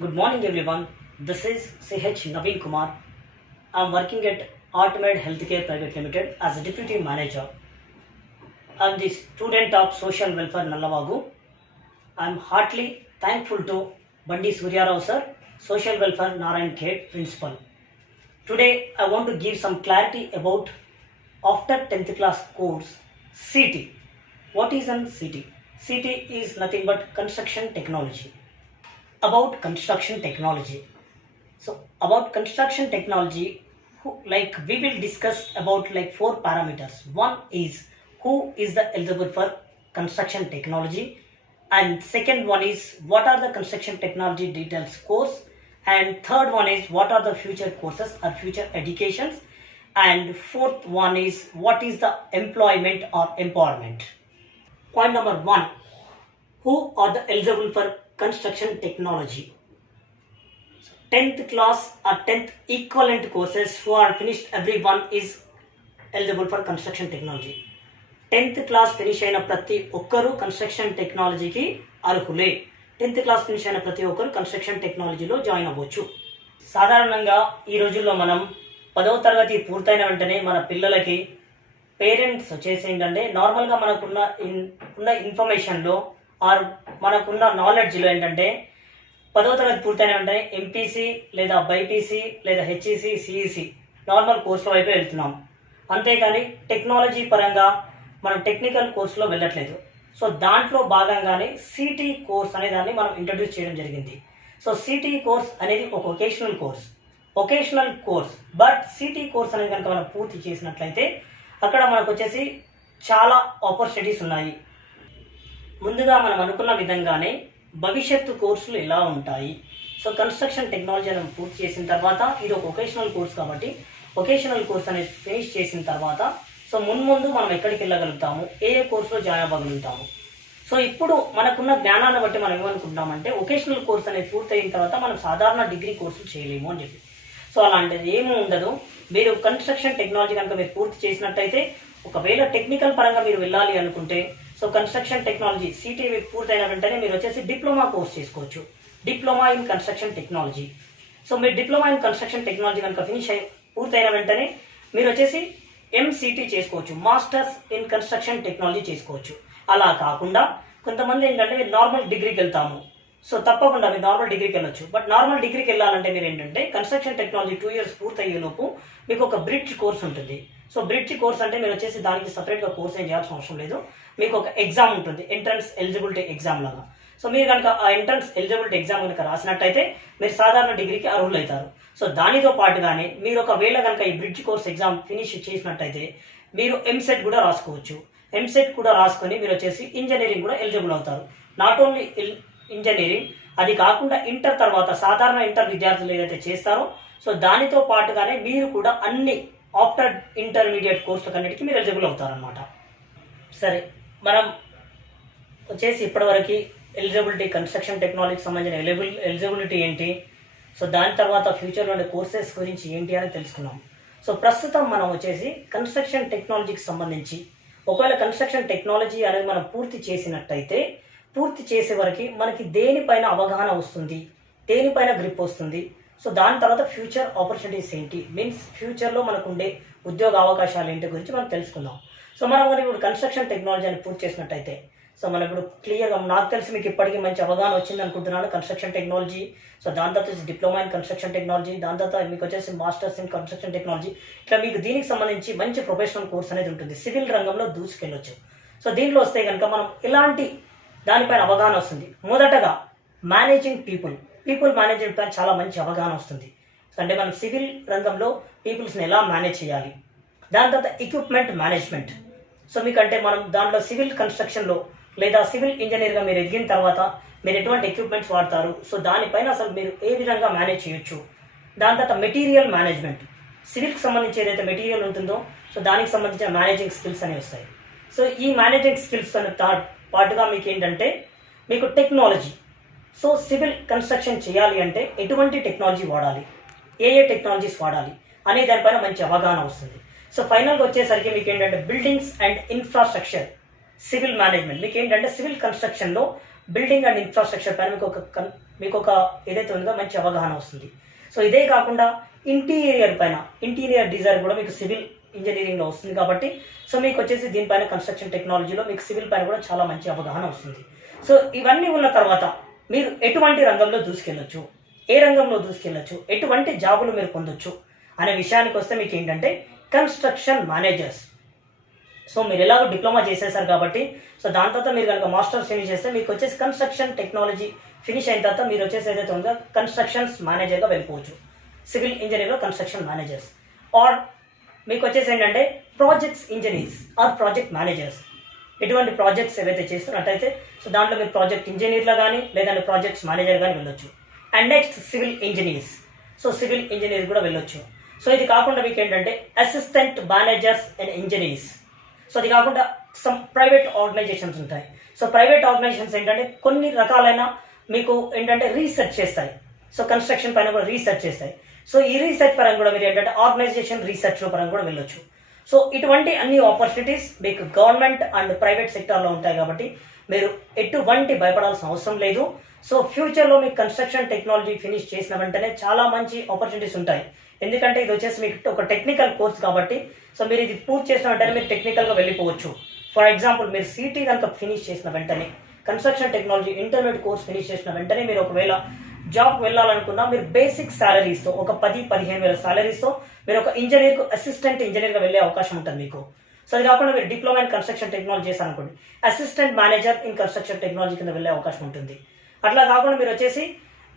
Good morning, everyone. This is CH Naveen Kumar. I'm working at Artmed Healthcare Private Limited as a Deputy Manager. I'm the student of Social Welfare Nallavagu. I'm heartily thankful to Bandi Suryarao sir, Social Welfare Narayan Khed Principal. Today, I want to give some clarity about after 10th class course CT. What is an CT? CT is nothing but construction technology. About construction technology. So about construction technology, we will discuss about four parameters. One is who is the eligible for construction technology, and second one is what are the construction technology details course, and third one is what are the future courses or future educations, and fourth one is what is the employment or empowerment. Point number one, who are the eligible for construction technology? 10th class or 10th equivalent courses who are finished, everyone is eligible for construction technology. 10th class finish అయిన ప్రతి ఒక్కరు construction టెక్నాలజీకి అర్హులే. 10th class finish అయిన ప్రతి ఒక్కరు construction టెక్నాలజీలో join అవ్వచ్చు. సాధారణంగా ఈ రోజుల్లో మనం 10వ తరగతి పూర్తయిన వెంటనే మన పిల్లలకి పేరెంట్స్ వచ్చేసి ఏంటంటే నార్మల్గా మనకున్న ఇన్ఫర్మేషన్లో ఆర్ మనకున్న నాలెడ్జ్లో ఏంటంటే 10వ తరగతి పూర్తయిన వెంటనే ఎంపీసీ లేదా బైపీసీ లేదా హెచ్ఈసీ సిఈసీ నార్మల్ కోర్సుల వైపు వెళ్తున్నాం. అంతేకాని టెక్నాలజీ పరంగా మనం టెక్నికల్ కోర్సులో వెళ్ళట్లేదు. సో దాంట్లో భాగంగానే సిటీ కోర్స్ అనే దాన్ని మనం ఇంట్రడ్యూస్ చేయడం జరిగింది. సో సిటీ కోర్స్ అనేది ఒక vocational course but city course అనేది కనుక మనం పూర్తి చేసినట్లయితే అక్కడ మనకు వచ్చేసి చాలా ఆపర్చునిటీస్ ఉన్నాయి. ముందుగా మనం అనుకున్న విధంగానే భవిష్యత్తు కోర్సులు ఎలా ఉంటాయి. సో కన్స్ట్రక్షన్ టెక్నాలజీ అనేది పూర్తి చేసిన తర్వాత ఇది ఒక ఒకేషనల్ కోర్స్ కాబట్టి ఒకేషనల్ కోర్స్ అనేది ఫినిష్ చేసిన తర్వాత సో ముందు మనం ఎక్కడికి వెళ్ళగలుగుతాము, ఏ కోర్సులో జాయిన్ అవ్వగలుగుతాము. సో ఇప్పుడు మనకున్న జ్ఞానాన్ని బట్టి మనం ఏమనుకుంటామంటే ఒకేషనల్ కోర్స్ అనేది పూర్తయిన తర్వాత మనం సాధారణ డిగ్రీ కోర్సులు చేయలేము అని చెప్పి. సో అలాంటిది ఏమీ ఉండదు. మీరు కన్స్ట్రక్షన్ టెక్నాలజీ కనుక మీరు పూర్తి చేసినట్టయితే ఒకవేళ టెక్నికల్ పరంగా మీరు వెళ్ళాలి అనుకుంటే సో కన్స్ట్రక్షన్ టెక్నాలజీ సిటీ పూర్తయిన వెంటనే మీరు వచ్చేసి డిప్లొమా కోర్స్ చేసుకోవచ్చు, diploma in construction technology. So మీరు డిప్లొమా ఇన్ కన్స్ట్రక్షన్ టెక్నాలజీ కనుక పూర్తయిన వెంటనే మీరు వచ్చేసి ఎంసిటీ చేసుకోవచ్చు, మాస్టర్స్ ఇన్ కన్స్ట్రక్షన్ టెక్నాలజీ చేసుకోవచ్చు. అలా కాకుండా కొంతమంది ఏంటంటే మీరు నార్మల్ డిగ్రీకి వెళ్తాము. సో తప్పకుండా మీరు నార్మల్ డిగ్రీకి వెళ్ళొచ్చు. బట్ నార్మల్ డిగ్రీకి వెళ్ళాలంటే మీరు ఏంటంటే కన్స్ట్రక్షన్ టెక్నాలజీ 2 years పూర్తయ్యేలోపు మీకు ఒక బ్రిడ్జ్ కోర్స్ ఉంటుంది. సో బ్రిడ్జ్ కోర్స్ అంటే మీరు వచ్చేసి దానికి సపరేట్గా కోర్స్ ఏం చేయాల్సిన అవసరం లేదు. మీకు ఒక ఎగ్జామ్ ఉంటుంది, ఎంట్రన్స్ ఎలిజిబిలిటీ ఎగ్జామ్ లాగా. సో మీరు కనుక ఆ ఎంట్రన్స్ ఎలిజిబిలిటీ ఎగ్జామ్ కనుక రాసినట్టయితే మీరు సాధారణ డిగ్రీకి అర్హులు అవుతారు. సో దానితో పాటుగానే మీరు ఒకవేళ కనుక ఈ బ్రిడ్జ్ కోర్స్ ఎగ్జామ్ ఫినిష్ చేసినట్టయితే మీరు ఎంసెట్ కూడా రాసుకోవచ్చు. ఎంసెట్ కూడా రాసుకొని మీరు వచ్చేసి ఇంజనీరింగ్ కూడా ఎలిజిబుల్ అవుతారు. నాట్ ఓన్లీ ఇంజనీరింగ్, అది కాకుండా ఇంటర్ తర్వాత సాధారణ ఇంటర్ విద్యార్థులు ఏదైతే చేస్తారో సో దానితో పాటుగానే మీరు కూడా అన్ని ఆఫ్టర్ ఇంటర్మీడియట్ కోర్సులకు అన్నిటికీ మీరు ఎలిజిబుల్ అవుతారనమాట. సరే, మనం వచ్చేసి ఇప్పటివరకు ఎలిజిబిలిటీ కన్స్ట్రక్షన్ టెక్నాలజీకి సంబంధించిన ఎలిజిబిలిటీ ఏంటి, సో దాని తర్వాత ఫ్యూచర్లో ఉండే కోర్సెస్ గురించి ఏంటి అని తెలుసుకున్నాం. సో ప్రస్తుతం మనం వచ్చేసి కన్స్ట్రక్షన్ టెక్నాలజీకి సంబంధించి ఒకవేళ కన్స్ట్రక్షన్ టెక్నాలజీ అనేది మనం పూర్తి చేసినట్టయితే పూర్తి చేసే వరకు మనకి దేనిపైన అవగాహన వస్తుంది, దేనిపైన గ్రిప్ వస్తుంది, సో దాని తర్వాత ఫ్యూచర్ ఆపర్చునిటీస్ ఏంటి, మీన్స్ ఫ్యూచర్లో మనకు ఉండే ఉద్యోగ అవకాశాలు ఏంటి గురించి మనం తెలుసుకుందాం. సో మనం ఇప్పుడు కన్స్ట్రక్షన్ టెక్నాలజీ అని పూర్తి చేసినట్టయితే సో మనం ఇప్పుడు క్లియర్గా నాకు తెలిసి మీకు ఇప్పటికీ మంచి అవగాహన వచ్చింది అనుకుంటున్నాను కన్స్ట్రక్షన్ టెక్నాలజీ. సో దాని తర్వాత డిప్లొమా ఇన్ కన్స్ట్రక్షన్ టెక్నాలజీ, దాని తర్వాత మీకు వచ్చేసి మాస్టర్స్ ఇన్ కన్స్ట్రక్షన్ టెక్నాలజీ. ఇట్లా మీకు దీనికి సంబంధించి మంచి ప్రొఫెషనల్ కోర్స్ అనేది ఉంటుంది. సివిల్ రంగంలో దూసుకెళ్ళొచ్చు. సో దీంట్లో వస్తే కనుక మనం ఇలాంటి దానిపైన అవగాహన వస్తుంది. మొదటగా మేనేజింగ్ పీపుల్ మేనేజ్మెంట్ పైన చాలా మంచి అవగాహన వస్తుంది. అంటే మనం సివిల్ రంగంలో పీపుల్స్ని ఎలా మేనేజ్ చేయాలి. దాని తర్వాత ఎక్విప్మెంట్ మేనేజ్మెంట్. సో మీకంటే మనం దాంట్లో సివిల్ కన్స్ట్రక్షన్లో లేదా సివిల్ ఇంజనీర్గా మీరు ఎదిగిన తర్వాత మీరు ఎటువంటి ఎక్విప్మెంట్స్ వాడతారు, సో దానిపైన అసలు మీరు ఏ విధంగా మేనేజ్ చేయొచ్చు. దాని తర్వాత మెటీరియల్ మేనేజ్మెంట్, సివిల్కి సంబంధించి ఏదైతే మెటీరియల్ ఉంటుందో సో దానికి సంబంధించిన మేనేజింగ్ స్కిల్స్ అనేవి వస్తాయి. సో ఈ మేనేజింగ్ స్కిల్స్ పాటుగా మీకు ఏంటంటే మీకు టెక్నాలజీ. సో సివిల్ కన్స్ట్రక్షన్ చేయాలి అంటే ఎటువంటి టెక్నాలజీ వాడాలి, ఏ టెక్నాలజీస్ వాడాలి అనే దానిపైన మంచి అవగాహన వస్తుంది. సో ఫైనల్గా వచ్చేసరికి మీకు ఏంటంటే buildings and infrastructure civil management. మీకు ఏంటంటే సివిల్ కన్స్ట్రక్షన్లో బిల్డింగ్ అండ్ ఇన్ఫ్రాస్ట్రక్చర్ పైన మీకు ఒక ఏదైతే ఉందో మంచి అవగాహన వస్తుంది. సో ఇదే కాకుండా ఇంటీరియర్ డిజైన్ కూడా మీకు సివిల్ ఇంజనీరింగ్లో వస్తుంది కాబట్టి సో మీకు వచ్చేసి దీనిపైన కన్స్ట్రక్షన్ టెక్నాలజీలో మీకు సివిల్ పైన కూడా చాలా మంచి అవగాహన వస్తుంది. సో ఇవన్నీ ఉన్న తర్వాత మీరు ఎటువంటి రంగంలో దూసుకెళ్ళొచ్చు, ఏ రంగంలో దూసుకెళ్ళొచ్చు, ఎటువంటి జాబులు మీరు పొందొచ్చు అనే విషయానికి వస్తే మీకు ఏంటంటే కన్స్ట్రక్షన్ మేనేజర్స్. సో మీరు ఎలాగో డిప్లొమా చేసేసారు కాబట్టి సో దాని తర్వాత మీరు కనుక మాస్టర్స్ ఫినిష్ చేస్తే మీకు వచ్చేసి కన్స్ట్రక్షన్ టెక్నాలజీ ఫినిష్ అయిన తర్వాత మీరు వచ్చేసి ఏదైతే ఉందో కన్స్ట్రక్షన్స్ మేనేజర్గా వెళ్ళిపోవచ్చు. సివిల్ ఇంజనీర్లో కన్స్ట్రక్షన్ మేనేజర్స్ ఆర్ మీకు వచ్చేసి ఏంటంటే projects engineers or project managers. ఎటువంటి ప్రాజెక్ట్స్ ఏవైతే చేస్తున్నట్టయితే సో దాంట్లో మీరు ప్రాజెక్ట్ ఇంజనీర్లో కానీ లేదంటే ప్రాజెక్ట్స్ మేనేజర్ కానీ వెళ్ళొచ్చు. And next civil engineers. So civil engineer కూడా వెళ్ళొచ్చు. సో ఇది కాకుండా మీకు ఏంటంటే assistant managers and engineers. So అది కాకుండా సమ్ ప్రైవేట్ ఆర్గనైజేషన్స్ ఉంటాయి. సో ప్రైవేట్ ఆర్గనైజేషన్స్ ఏంటంటే కొన్ని రకాలైన మీకు ఏంటంటే రీసెర్చ్ చేస్తాయి. సో కన్స్ట్రక్షన్ పైన కూడా రీసెర్చ్ చేస్తాయి. సో ఈ రీసెర్చ్ పరంగా కూడా మీరు ఏంటంటే ఆర్గనైజేషన్ రీసెర్చ్ పరంగా కూడా వెళ్ళొచ్చు. సో ఇటువంటి అన్ని ఆపర్చునిటీస్ మీకు గవర్నమెంట్ అండ్ ప్రైవేట్ సెక్టార్లో ఉంటాయి కాబట్టి మీరు ఎటువంటి భయపడాల్సిన అవసరం లేదు. సో ఫ్యూచర్లో మీకు కన్స్ట్రక్షన్ టెక్నాలజీ ఫినిష్ చేసిన వెంటనే చాలా మంచి ఆపర్చునిటీస్ ఉంటాయి. ఎందుకంటే ఇది వచ్చేసి మీకు ఒక టెక్నికల్ కోర్స్ కాబట్టి సో మీరు ఇది పూర్తి చేసిన వెంటనే మీరు టెక్నికల్గా వెళ్ళిపోవచ్చు. ఫర్ ఎగ్జాంపుల్ మీరు సిటీ కనుక ఫినిష్ చేసిన వెంటనే construction technology intermediate course finish చేసిన వెంటనే మీరు ఒకవేళ జాబ్ వెళ్ళాలనుకున్నా మీరు బేసిక్ శాలరీస్తో ఒక 10-15 వేల శాలరీస్తో మీరు ఒక ఇంజనీర్కు అసిస్టెంట్ ఇంజనీర్గా వెళ్ళే అవకాశం ఉంటుంది మీకు. సో అది కాకుండా మీరు డిప్లొమా ఇన్ కన్స్ట్రక్షన్ టెక్నాలజీ చేశారనుకోండి assistant manager in construction technology కింద వెళ్ళే అవకాశం ఉంటుంది. అట్లా కాకుండా మీరు వచ్చేసి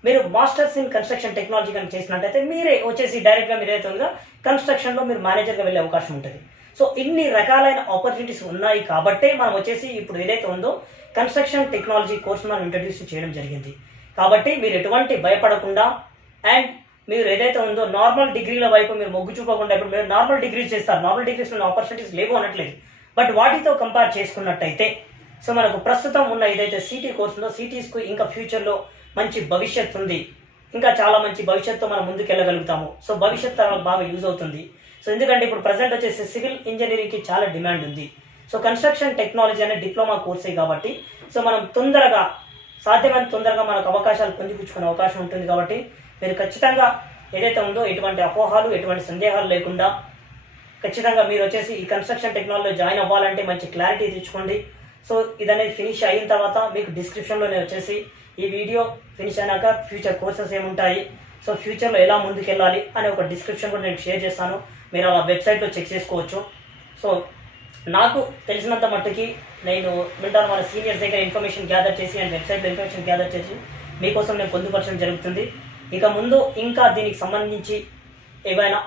మీరు మాస్టర్స్ ఇన్ కన్స్ట్రక్షన్ టెక్నాలజీ కనుక చేసినట్టయితే మీరే వచ్చేసి డైరెక్ట్గా మీరు ఏదైతే ఉందో కన్స్ట్రక్షన్లో మీరు మేనేజర్గా వెళ్ళే అవకాశం ఉంటుంది. సో ఇన్ని రకాలైన ఆపర్చునిటీస్ ఉన్నాయి కాబట్టే మనం వచ్చేసి ఇప్పుడు ఏదైతే ఉందో కన్స్ట్రక్షన్ టెక్నాలజీ కోర్సు మనం ఇంట్రడ్యూస్ చేయడం జరిగింది. కాబట్టి మీరు ఎటువంటి భయపడకుండా అండ్ మీరు ఏదైతే ఉందో నార్మల్ డిగ్రీల వైపు మీరు మొగ్గు చూపకుండా ఇప్పుడు మీరు నార్మల్ డిగ్రీస్ చేస్తారు. నార్మల్ డిగ్రీస్లో ఆపర్చునిటీస్ లేవు అనట్లేదు. బట్ వాటితో కంపేర్ చేసుకున్నట్టయితే సో మనకు ప్రస్తుతం ఉన్న ఏదైతే సిటీ కోర్సు ఉందో సిటీస్కు ఇంకా ఫ్యూచర్లో మంచి భవిష్యత్తు ఉంది. ఇంకా చాలా మంచి భవిష్యత్తుతో మనం ముందుకు వెళ్ళగలుగుతాము. సో భవిష్యత్తు తరాలకు బాగా యూజ్ అవుతుంది. సో ఎందుకంటే ఇప్పుడు ప్రజెంట్ వచ్చేసి సివిల్ ఇంజనీరింగ్కి చాలా డిమాండ్ ఉంది. సో కన్స్ట్రక్షన్ టెక్నాలజీ అనే డిప్లొమా కోర్సే కాబట్టి సో మనం సాధ్యమైన తొందరగా మనకు అవకాశాలు పొందిపుచ్చుకునే అవకాశం ఉంటుంది. కాబట్టి మీరు ఖచ్చితంగా ఏదైతే ఉందో ఎటువంటి అపోహాలు ఎటువంటి సందేహాలు లేకుండా ఖచ్చితంగా మీరు వచ్చేసి ఈ కన్స్ట్రక్షన్ టెక్నాలజీలో జాయిన్ అవ్వాలంటే మంచి క్లారిటీ తెచ్చుకోండి. సో ఇదనేది ఫినిష్ అయిన తర్వాత మీకు డిస్క్రిప్షన్లో నేను వచ్చేసి ఈ వీడియో ఫినిష్ అయినాక ఫ్యూచర్ కోర్సెస్ ఏముంటాయి, సో ఫ్యూచర్లో ఎలా ముందుకెళ్ళాలి అనే ఒక డిస్క్రిప్షన్ కూడా నేను షేర్ చేస్తాను. మీరు ఆ వెబ్సైట్లో చెక్ చేసుకోవచ్చు. సో నాకు తెలిసినంత మట్టుకి నేను మన సీనియర్స్ దగ్గర ఇన్ఫర్మేషన్ గ్యాదర్ చేసి అండ్ వెబ్సైట్లో ఇన్ఫర్మేషన్ గ్యాదర్ చేసి మీకోసం నేను పొందుపరచడం జరుగుతుంది. ఇక ముందు ఇంకా దీనికి సంబంధించి ఏవైనా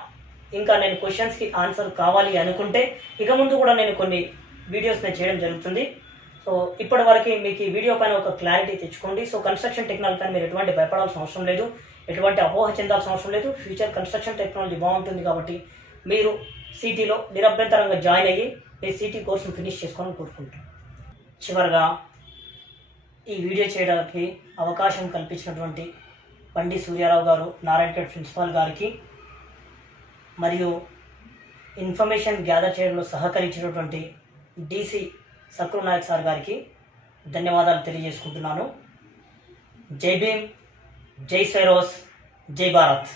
ఇంకా నేను క్వశ్చన్స్కి ఆన్సర్ కావాలి అనుకుంటే ఇక ముందు కూడా నేను కొన్ని వీడియోస్ నేను చేయడం జరుగుతుంది. సో ఇప్పటి వరకు మీకు ఈ వీడియో పైన ఒక క్లారిటీ తెచ్చుకోండి. సో కన్స్ట్రక్షన్ టెక్నాలజీ పైన మీరు ఎటువంటి భయపడాల్సిన అవసరం లేదు, ఎటువంటి అపోహ చెందాల్సిన అవసరం లేదు. ఫ్యూచర్ కన్స్ట్రక్షన్ టెక్నాలజీ బాగుంటుంది కాబట్టి మీరు సిటీలో నిరభ్యంతరంగా జాయిన్ అయ్యి మీ సిటీ కోర్సును ఫినిష్ చేసుకోవాలని కోరుకుంటాను. చివరిగా ఈ వీడియో చేయడానికి అవకాశం కల్పించినటువంటి బండి సూర్యారావు గారు, నారాయణఖేడ్ ప్రిన్సిపాల్ గారికి మరియు ఇన్ఫర్మేషన్ గ్యాదర్ చేయడంలో సహకరించినటువంటి DC సక్రు నాయక్ సార్ గారికి ధన్యవాదాలు తెలియజేసుకుంటున్నాను. జై భీమ్, జై స్వైరోస్, జై భారత్.